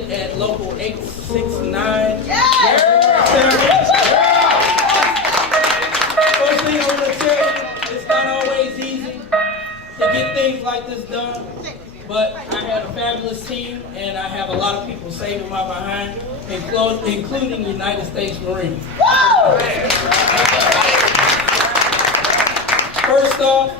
elected at local 869. First thing I want to tell you, it's not always easy to get things like this done, but I had a fabulous team, and I have a lot of people saving my behind, including United States Marines. First off,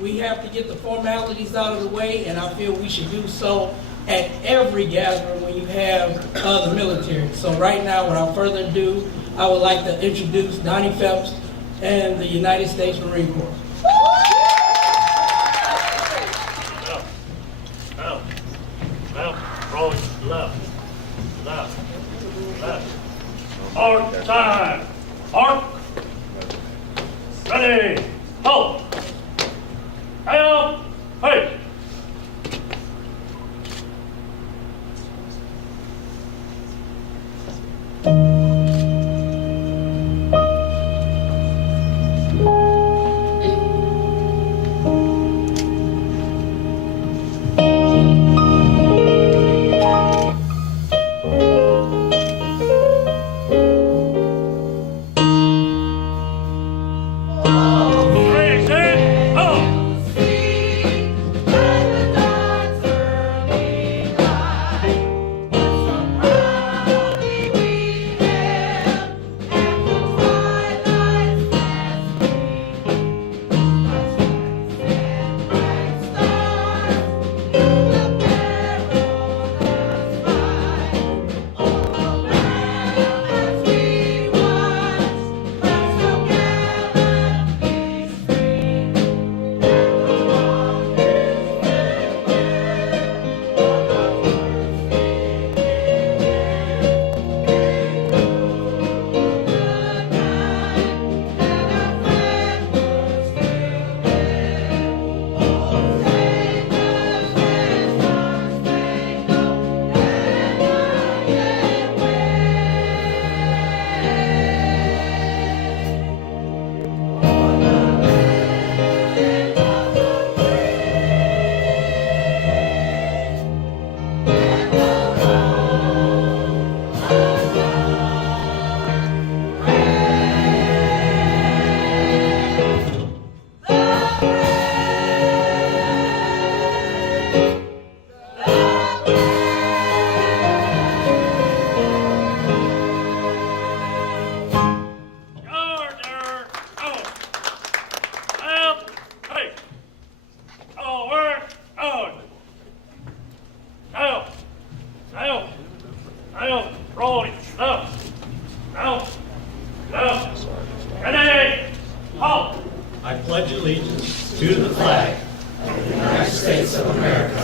we have to get the formalities out of the way, and I feel we should do so at every gathering when you have the military. So right now, without further ado, I would like to introduce Donnie Phelps and the United States Marine Corps. Roll left. Arc time. Arc. Ready. Hold. Hail. Hey. I pledge allegiance to the flag of the United States of America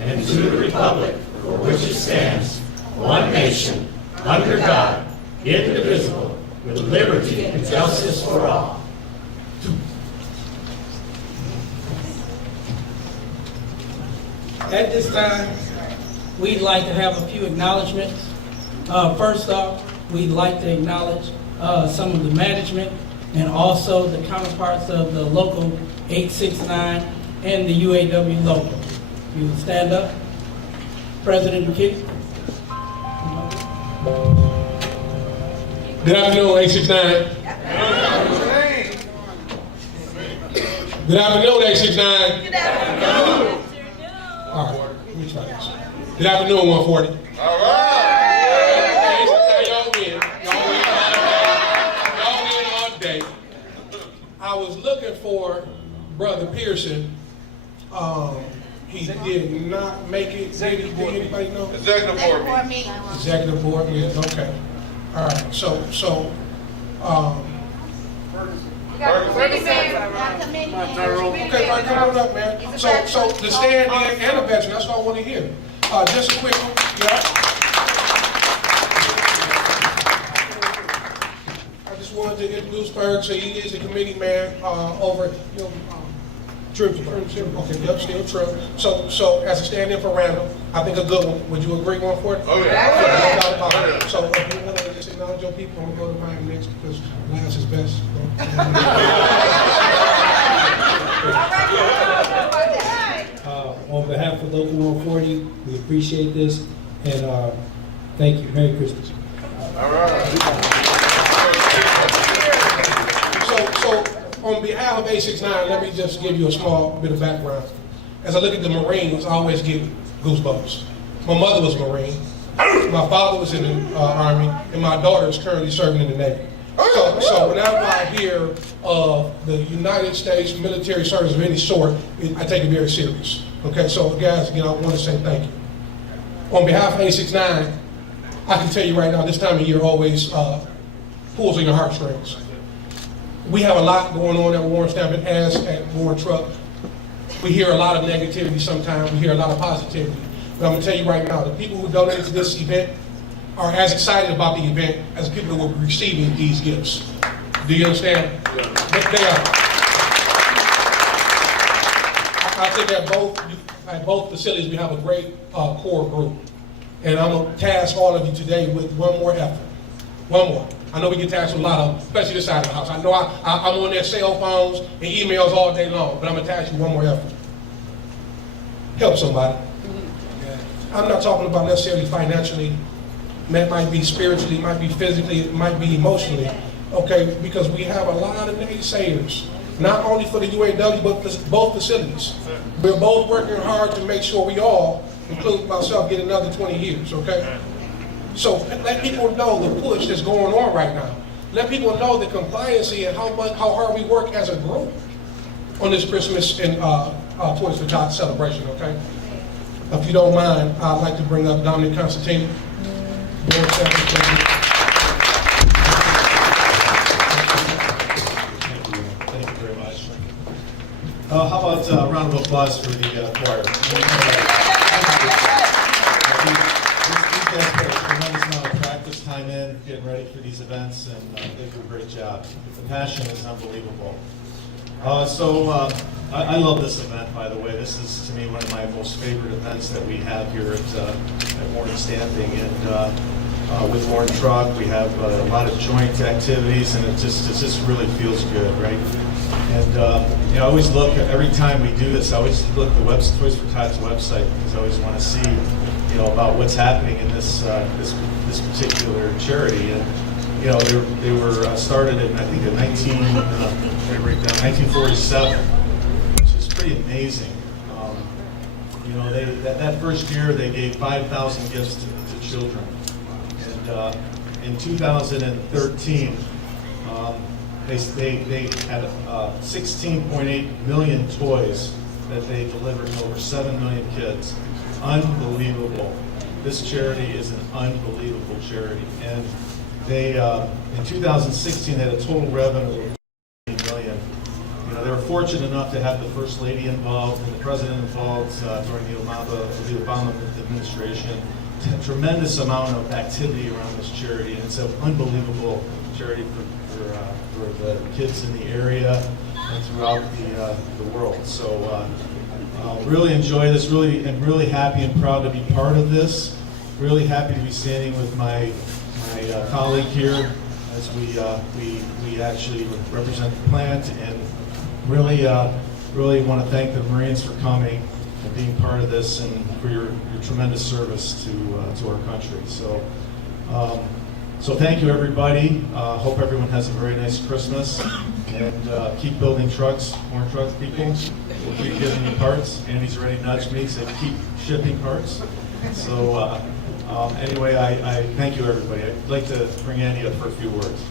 and to the republic for which it stands, one nation, under God, indivisible, with liberty and justice for all. At this time, we'd like to have a few acknowledgments. First off, we'd like to acknowledge some of the management and also the counterparts of the local 869 and the UAW local. You will stand up. President McKinney. Good afternoon, 869. Good afternoon, 869. Good afternoon. All right, let me try this. Good afternoon, 140. All right. Y'all win. Y'all win all day. I was looking for Brother Pearson. He did not make it. Did anybody know? Executive board meeting. Executive board meeting. Okay. All right. So. Okay, man, come on up, man. So the stand-in and a veteran, that's all I want to hear. Just a quick one, yeah. I just wanted to introduce Berg, so he is a committee man over, Trip. Okay, yep, still Trip. So as a stand-in for Randall, I think a good one. Would you agree, 140? Oh, yeah. So if you want to just acknowledge your people, I'm going to go to mine next because last is best. On behalf of Local 140, we appreciate this, And thank you. Merry Christmas. So on behalf of 869, let me just give you a small bit of background. As I look at the Marines, I always get goosebumps. My mother was a Marine, my father was in the Army, and my daughter is currently serving in the Navy. So whenever I hear of the United States military service of any sort, I take it very serious. Okay, so guys, again, I want to say thank you. On behalf of 869, I can tell you right now, this time of year always pulls on your heartstrings. We have a lot going on at Warren Stamp, and as at Warren Truck. We hear a lot of negativity sometimes, we hear a lot of positivity. But I'm going to tell you right now, the people who donated to this event are as excited about the event as the people who are receiving these gifts. Do you understand? Yeah. They are. I think at both facilities we have a great core group. And I'm going to task all of you today with one more effort. One more. I know we get tasked with a lot of them, especially this side of the house. I know I'm on their cell phones and emails all day long, but I'm going to task you one more effort. Help somebody. I'm not talking about necessarily financially. It might be spiritually, it might be physically, it might be emotionally. Okay, because we have a lot of naysayers, not only for the UAW, but both facilities. We're both working hard to make sure we all, including myself, get another 20 years, okay? So let people know the push that's going on right now. Let people know the compliancy and how hard we work as a group on this Christmas and towards the top celebration, okay? If you don't mind, I'd like to bring up Dominic Constantine, Board Secretary. Thank you very much. How about a round of applause for the choir? These guys put a tremendous amount of practice time in, getting ready for these events, and they do a great job. The passion is unbelievable. I love this event, by the way. This is, to me, one of my most favorite events that we have here at Warren Stamping. And with Warren Truck, we have a lot of joint activities, and it just really feels good, right? And I always look, every time we do this, I always look at the Toys for Tots website, because I always want to see, about what's happening in this particular charity. And they were started in, I think, in 1947, which is pretty amazing. That first year they gave 5,000 gifts to children, and in 2013 they had 16.8 million toys that they delivered to over 7 million kids. Unbelievable. This charity is an unbelievable charity, and they in 2016 had a total revenue of $80 million. They were fortunate enough to have the First Lady involved and the President involved during the Obama administration. A tremendous amount of activity around this charity, and it's an unbelievable charity for the kids in the area and throughout the world. So really enjoy this. I'm really happy and proud to be part of this. Really happy to be standing with my colleague here as we actually represent the plant, and really want to thank the Marines for coming and being part of this, and for your tremendous service to our country. So thank you, everybody. Hope everyone has a very nice Christmas, and keep building trucks, more truck people. We'll keep giving you parts. Andy's already nudged me, said keep shipping parts. So anyway, I thank you, everybody. I'd like to bring Andy up for a few words.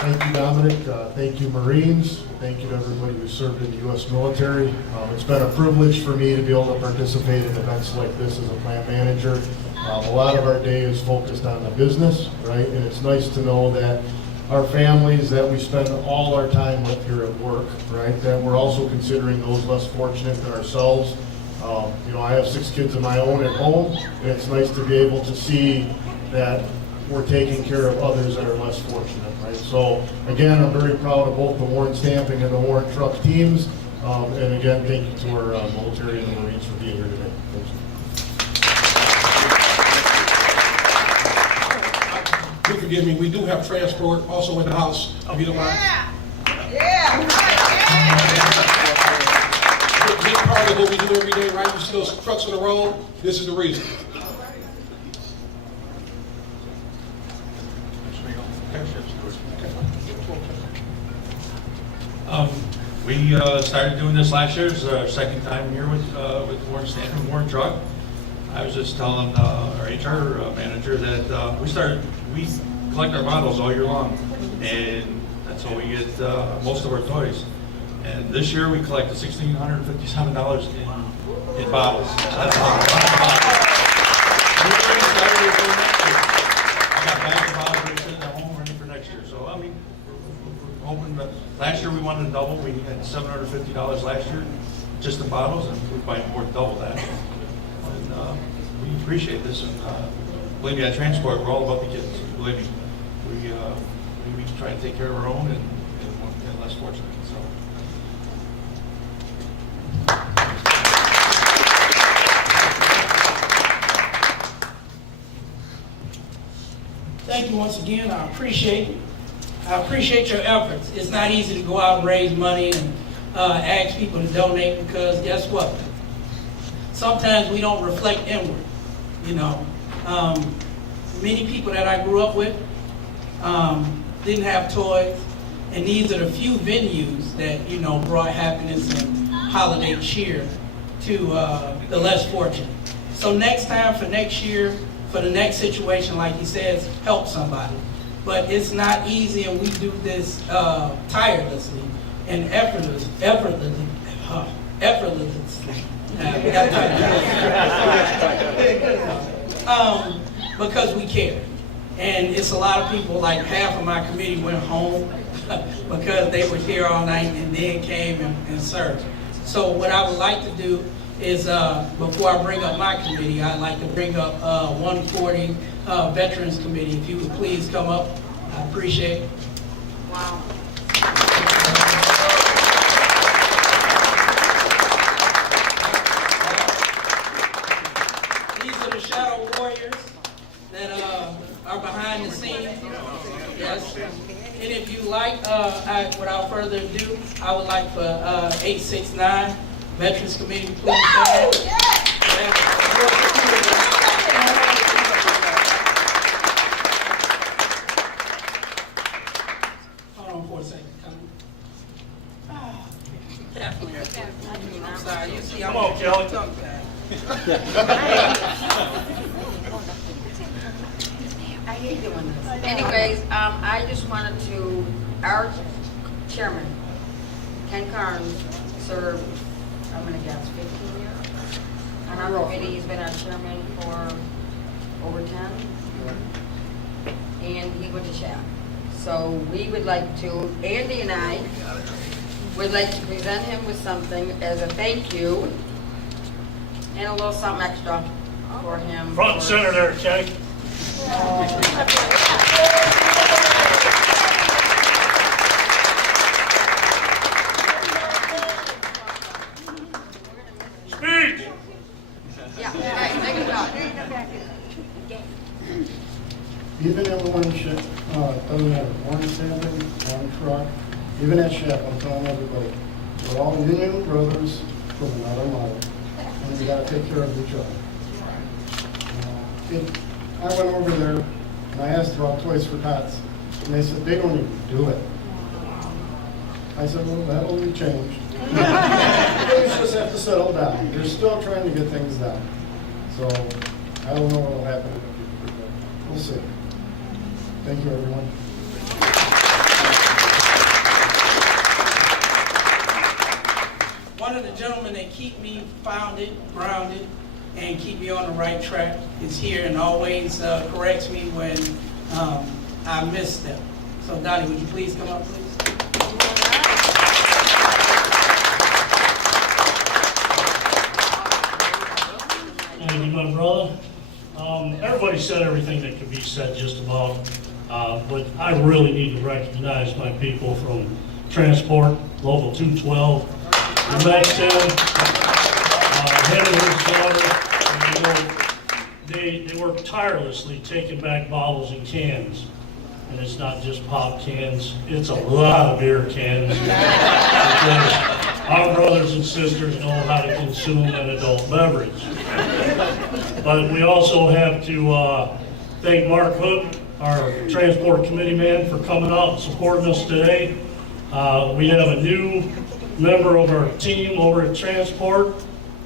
Thank you, Dominic. Thank you, Marines. Thank you to everybody who served in the U.S. military. It's been a privilege for me to be able to participate in events like this as a plant manager. A lot of our day is focused on the business, right? And it's nice to know that our families that we spend all our time with here at work, right, that we're also considering those less fortunate than ourselves. I have 6 kids of my own at home, and it's nice to be able to see that we're taking care of others that are less fortunate, right? So again, I'm very proud of both the Warren Stamping and the Warren Truck teams. And again, thank you to our military and the Marines for being here today. Thank you. Do forgive me, we do have transport also in the house, if you don't mind. big part of what we do every day, right? You see those trucks on the road? This is the reason. We started doing this last year. It's our second time here with Warren Stanton, Warren Truck. I was just telling our HR manager that we collect our bottles all year long, and that's how we get most of our toys. And this year we collected $1,657 in bottles. So that's a lot of bottles. We already started doing next year. I got bags of bottles ready sitting at home ready for next year. So I mean, we're hoping that last year we wanted to double. We had $750 last year just in bottles, and we're buying more than double that. And we appreciate this, and believe me, at Transport, we're all about the kids. Believe me, we try to take care of our own and less fortunate. So. Thank you once again. I appreciate it. I appreciate your efforts. It's not easy to go out and raise money and ask people to donate, because guess what? Sometimes we don't reflect inward. You know, many people that I grew up with didn't have toys, and these are the few venues that, you know, brought happiness and holiday cheer to the less fortunate. So next time, for next year, for the next situation, like he says, help somebody. But it's not easy, and we do this tirelessly and effortlessly. Because we care. And it's a lot of people, like half of my committee went home because they were here all night and then came and served. So what I would like to do is, before I bring up my committee, I'd like to bring up 140 Veterans Committee. If you would please come up, I appreciate it. Wow. These are the shadow warriors that are behind the scenes. Yes. And if you like, without further ado, I would like for 869 Veterans Committee, please stand. Hold on for a second. I'm sorry. You see, I'm Come on, Kelly. tongue tied. I hate doing this. Anyways, I just wanted to, our chairman, Ken Carnes, served, I'm gonna guess, 15 years. On our committee, he's been our chairman for over 10. And he went to SHAQ. So we would like to, Andy and I would like to present him with something as a thank you and a little something extra for him. Front and center there, Kenny. Speech. Yeah, right, there you go. Even at one ship, doesn't matter, one standing, one truck, even at SHAQ, I'm telling everybody, we're all union brothers from another mother, and we gotta take care of each other. I went over there and I asked about Toys for Tots, and they said they don't even do it. I said, well, that'll be changed. Things just have to settle down. They're still trying to get things done. So I don't know what'll happen in the future, but we'll see. Thank you, everyone. One of the gentlemen that keep me grounded, and keep me on the right track is here and always corrects me when I miss them. So Donnie, would you please come up, please? Thank you, my brother. Everybody said everything that could be said just about, but I really need to recognize my people from Transport, Local 212, you met Tim, him and his daughter. They work tirelessly taking back bottles and cans. And it's not just pop cans, it's a lot of beer cans. our brothers and sisters know how to consume an adult beverage. But we also have to thank Mark Hook, our Transport Committee man, for coming out and supporting us today. We have a new member of our team over at Transport,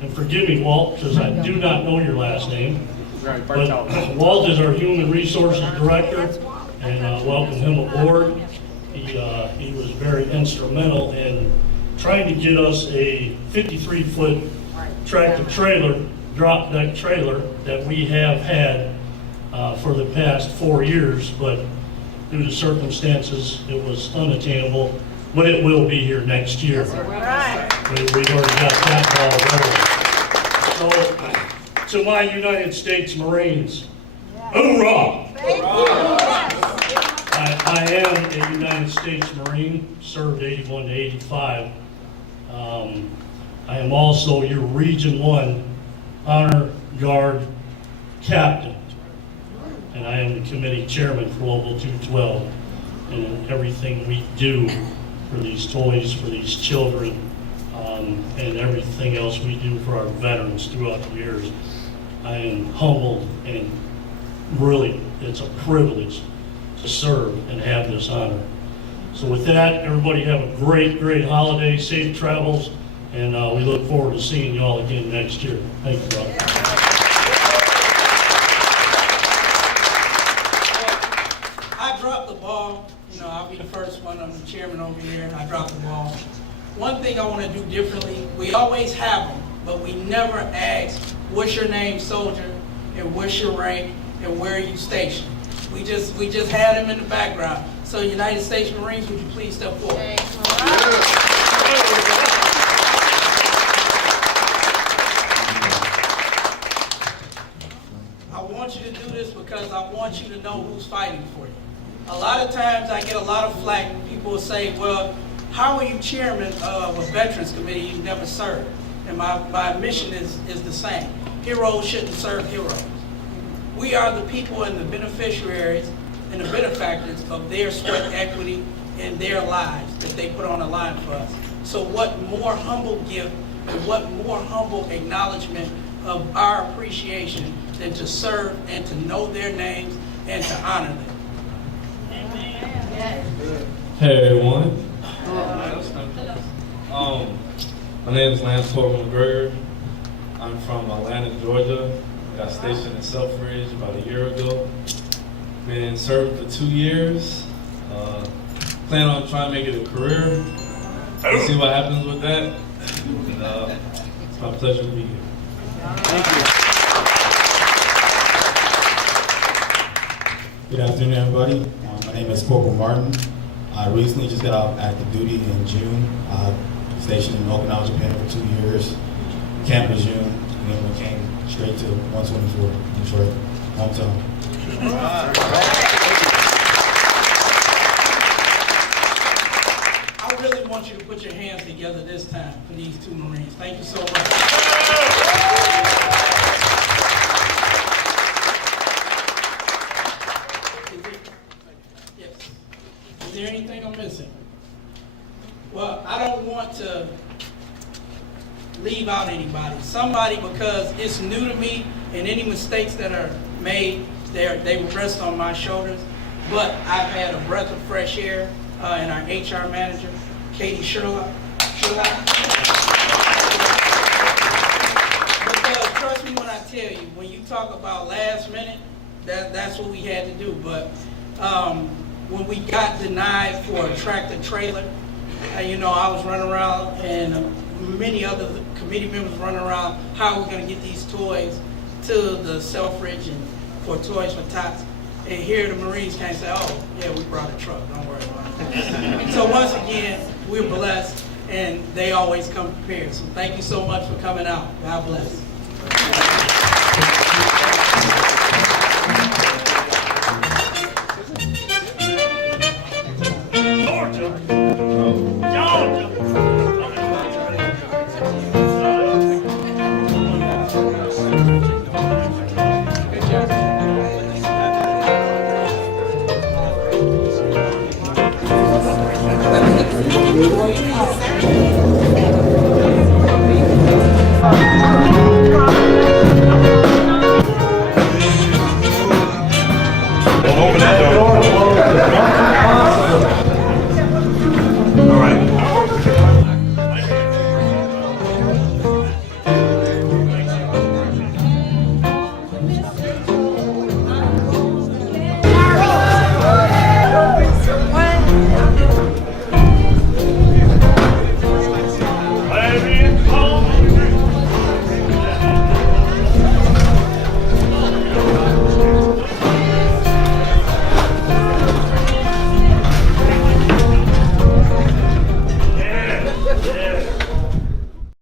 and forgive me, Walt, because I do not know your last name. But Walt is our Human Resources Director, and welcome him aboard. He was very instrumental in trying to get us a 53-foot tractor-trailer, drop deck trailer that we have had for the past 4 years, but due to circumstances, it was unattainable, but it will be here next year. We've already got that ball rolling. So, to my United States Marines, hoorah! I am a United States Marine, served 81 to 85. I am also your Region 1 Honor Guard Captain, and I am the committee chairman for Local 212. And everything we do for these toys, for these children, and everything else we do for our veterans throughout the years, I am humbled, and really, it's a privilege to serve and have this honor. So with that, everybody have a great, great holiday, safe travels, and we look forward to seeing you all again next year. Thank you, brother. I dropped the ball. You know, I'll be the first one. I'm the chairman over here. I dropped the ball. One thing I want to do differently, we always have them, but we never ask, what's your name, soldier, and what's your rank, and where are you stationed? We just had them in the background. So United States Marines, would you please step forward? I want you to do this because I want you to know who's fighting for you. A lot of times I get a lot of flack. People will say, well, how are you chairman of a veterans committee you've never served? And my mission is the same. Heroes shouldn't serve heroes. We are the people and the beneficiaries and the benefactors of their sweat equity in their lives that they put on the line for us. So what more humble gift and what more humble acknowledgement of our appreciation than to serve and to know their names and to honor them. Hey everyone. My name is Lance Corbin McGregor. I'm from Atlanta, Georgia. I got stationed in Selfridge about a year ago. Been serving for 2 years. Plan on trying to make it a career. Let's see what happens with that. And, it's my pleasure to be here. Thank you. Good afternoon, everybody. My name is Corporal Martin. I recently just got out active duty in June. Stationed in Okinawa, Japan for 2 years. Camp was June, and then we came straight to 124, Detroit, hometown. I really want you to put your hands together this time for these two Marines. Thank you so much. Yes. Is there anything I'm missing? Well, I don't want to leave out anybody. Somebody, because it's new to me, and any mistakes that are made, they will rest on my shoulders. But I've had a breath of fresh air in our HR manager, Katie Sherlock. Because trust me when I tell you, when you talk about last minute, that's what we had to do. But when we got denied for a tractor trailer, you know, I was running around, and many other committee members running around, how are we going to get these toys to the Selfridge and for Toys for Tots? And here the Marines came and say, oh, yeah, we brought a truck, don't worry about it. So once again, we're blessed, and they always come prepared. So thank you so much for coming out. God bless.